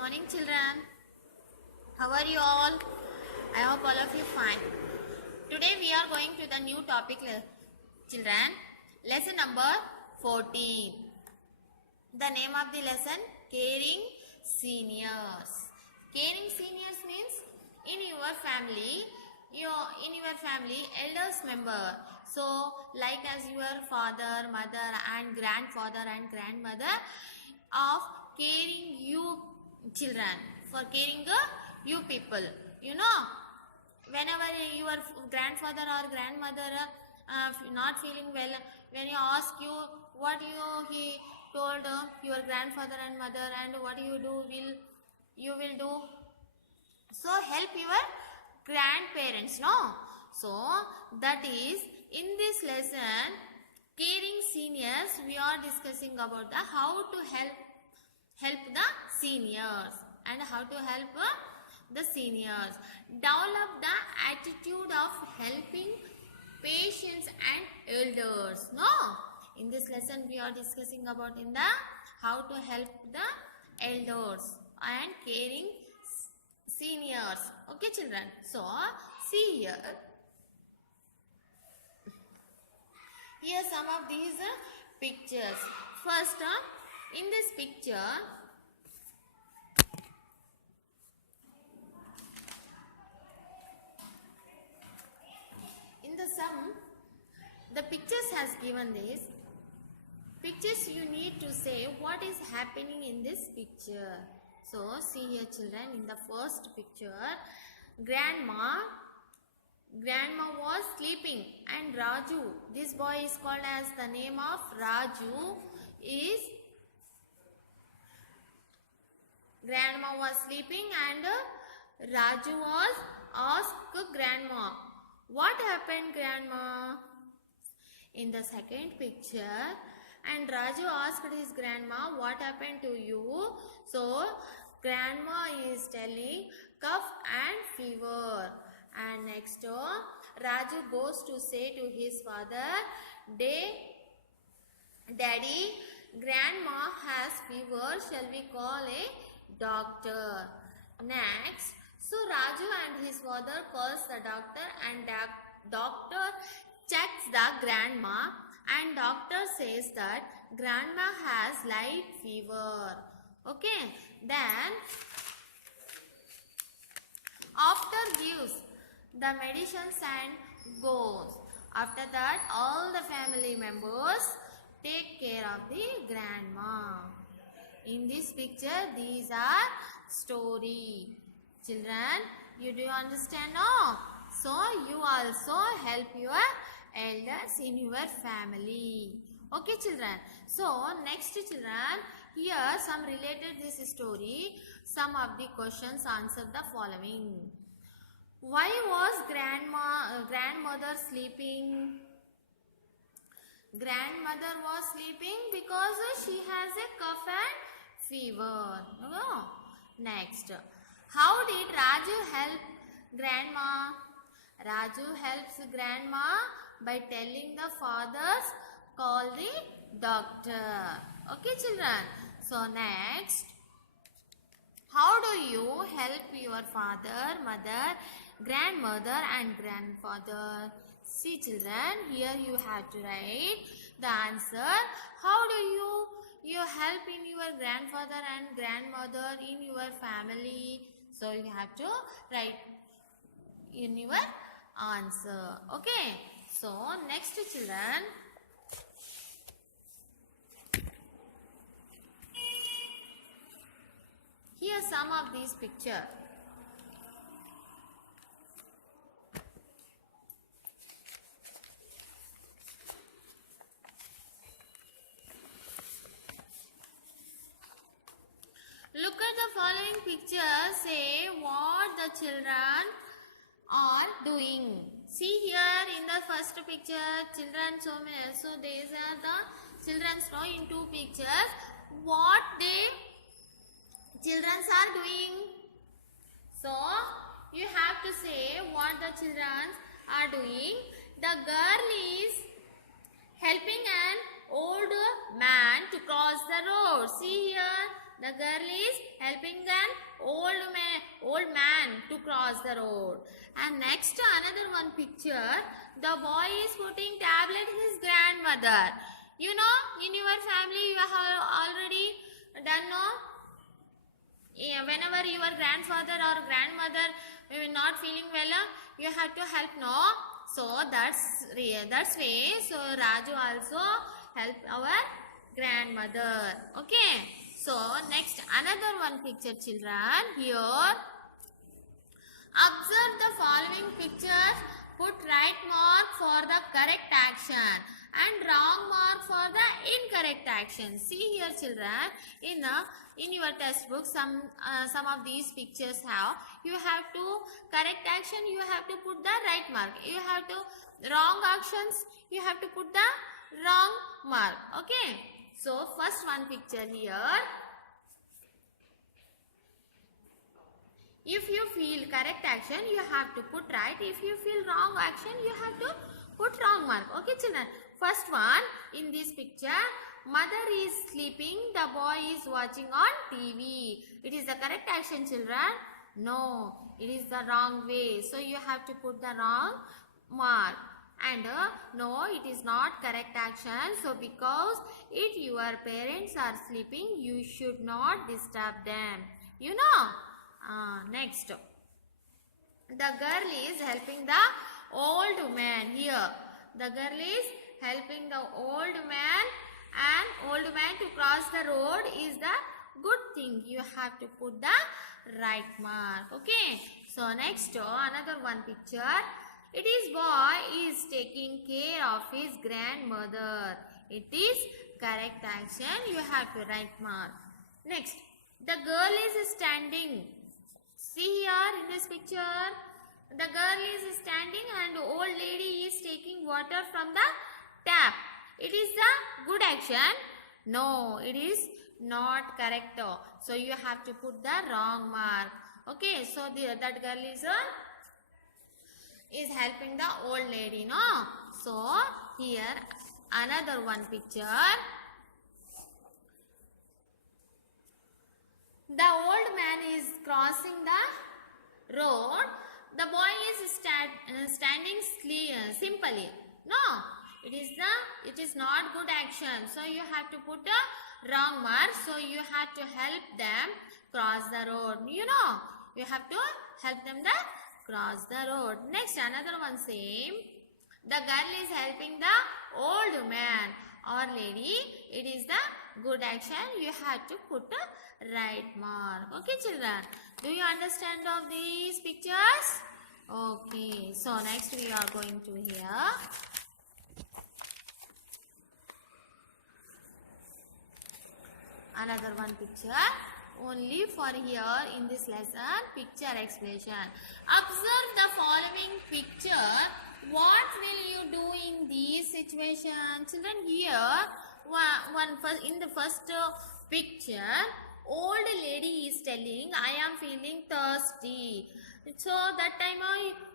morning, children. How are you all? I hope all of you fine. Today we are going to the new topic, children. Lesson number 14. The name of the lesson, Caring Seniors. Caring seniors means in your family, eldest member. So, like as your father, mother, and grandfather and grandmother, of caring you children, for caring you people. You know, whenever your grandfather or grandmother not feeling well, when you ask you what he told your grandfather and mother, and what you will do, so help your grandparents, no? So that is, in this lesson, caring seniors, we are discussing about the how to help the seniors and how to help the seniors develop the attitude of helping patients and elders, no? In this lesson we are discussing about in the how to help the elders and caring seniors. Okay, children. So see here. Here some of these pictures. First, in this picture, in the sum, the pictures has given this. Pictures, you need to say what is happening in this picture. So see here, children, in the first picture, grandma was sleeping, and Raju, this boy is called as, the name of Raju is, grandma was sleeping and Raju was asked grandma, what happened, grandma? In the second picture, and Raju asked his grandma, what happened to you? So grandma is telling cough and fever. And next, Raju goes to say to his father, Daddy, grandma has fever, shall we call a doctor? Next, so Raju and his father calls the doctor, and doctor checks the grandma, and doctor says that grandma has light fever. Okay, then after gives the medicines and goes. After that, all the family members take care of the grandma. In this picture, these are story. Children, you do understand now? So you also help your elders in your family. Okay, children. So next, children, here some related this story. Some of the questions, answer the following. Why was grandmother sleeping? Grandmother was sleeping because she has a cough and fever. No. Next, how did Raju help grandma? Raju helps grandma by telling the fathers, call the doctor. Okay, children. So next, how do you help your father, mother, grandmother and grandfather? See, children, here you have to write the answer. How do you help in your grandfather and grandmother in your family? So you have to write in your answer. Okay. So next, children, here some of these pictures. Look at the following picture. Say what the children are doing. See here in the first picture, children, so these are the children now in two pictures. What children are doing? So you have to say what the children are doing. The girl is helping an old man to cross the road. See here, The girl is helping an old man to cross the road. And next another one picture, the boy is putting tablet his grandmother. You know, in your family you have already done, no? Whenever your grandfather or grandmother not feeling well, you have to help, no? So that's way. So Raju also help our grandmother. Okay. So next another one picture, children. Here observe the following pictures. Put right mark for the correct action and wrong mark for the incorrect action. See here, children, in your textbook some of these pictures have, you have to correct action, you have to put the right mark. You have to wrong actions, you have to put the wrong mark. Okay. So first one picture here. If you feel correct action, you have to put right. If you feel wrong action, you have to put wrong mark. Okay, children. First one, in this picture, mother is sleeping, the boy is watching on TV. It is the correct action, children? No, it is the wrong way. So you have to put the wrong mark. And no, it is not correct action. So because your parents are sleeping, you should not disturb them. You know. Next, the girl is helping the old man here. The girl is helping the old man, and old man to cross the road is the good thing. You have to put the right mark. Okay. So next, another one picture. It is boy is taking care of his grandmother. It is correct action. You have to right mark. Next, the girl is standing. See here in this picture, the girl is standing and the old lady is taking water from the tap. It is the good action? No, it is not correct. So you have to put the wrong mark. Okay, so that girl is helping the old lady, no? So here another one picture. The old man is crossing the road. The boy is standing simply. No, it is not good action. So you have to put a wrong mark. So you have to help them cross the road. You know, you have to help them cross the road. Next, another one same. The girl is helping the old man or lady. It is the good action. You have to put a right mark. Okay, children. Do you understand of these pictures? Okay. So next we are going to hear another one picture. Only for here in this lesson, picture explanation. Observe the following picture. What will you do in this situation? Children, here in the first picture, old lady is telling, I am feeling thirsty. So that time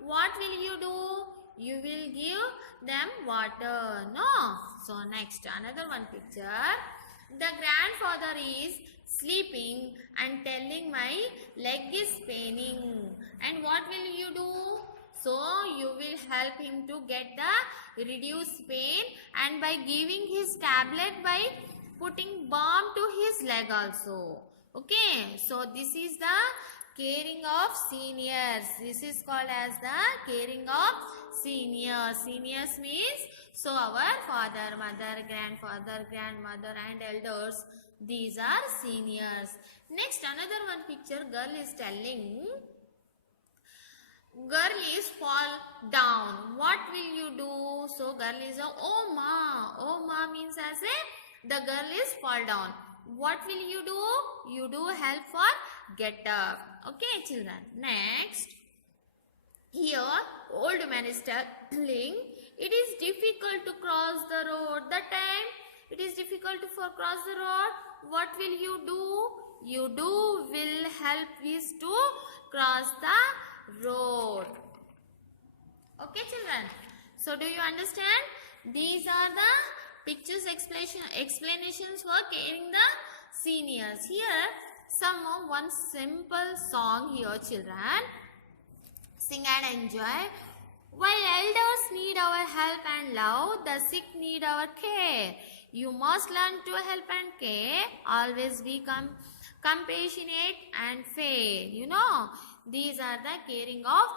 what will you do? You will give them water. No. So next another one picture. The grandfather is sleeping and telling my leg is paining. And what will you do? So you will help him to get the reduced pain, and by giving his tablet by putting balm to his leg also. Okay. So this is the caring of seniors. This is called as the caring of seniors. Seniors means, so our father, mother, grandfather, grandmother and elders, these are seniors. Next another one picture, girl is telling, girl is fall down. What will you do? So girl is oh ma means as the girl is fall down. What will you do? You do help for get up. Okay, children. Next, here old man is telling, it is difficult to cross the road. That time it is difficult to cross the road. What will you do? You will help us to cross the road. Okay, children. So do you understand? These are the pictures explanations for caring the seniors. Here one simple song here, children. Sing and enjoy. While elders need our help and love, the sick need our care. You must learn to help and care. Always be compassionate and fair. You know, these are the caring of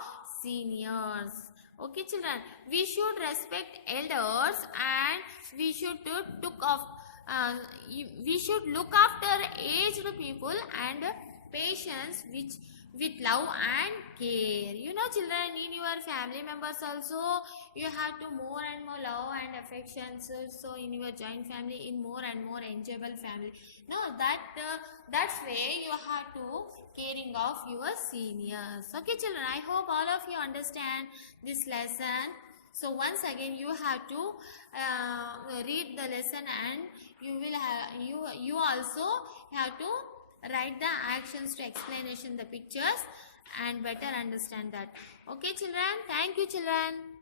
seniors. Okay, children. We should respect elders and we should we should look after aged people and patients with love and care. You know, children, in your family members also you have to more and more love and affections. So in your joint family, in more and more enjoyable family. No, that's way you have to caring of your seniors. Okay, children, I hope all of you understand this lesson. So once again you have to read the lesson, and you will have you also have to write the actions to explanation the pictures and better understand that. Okay, children, thank you, children.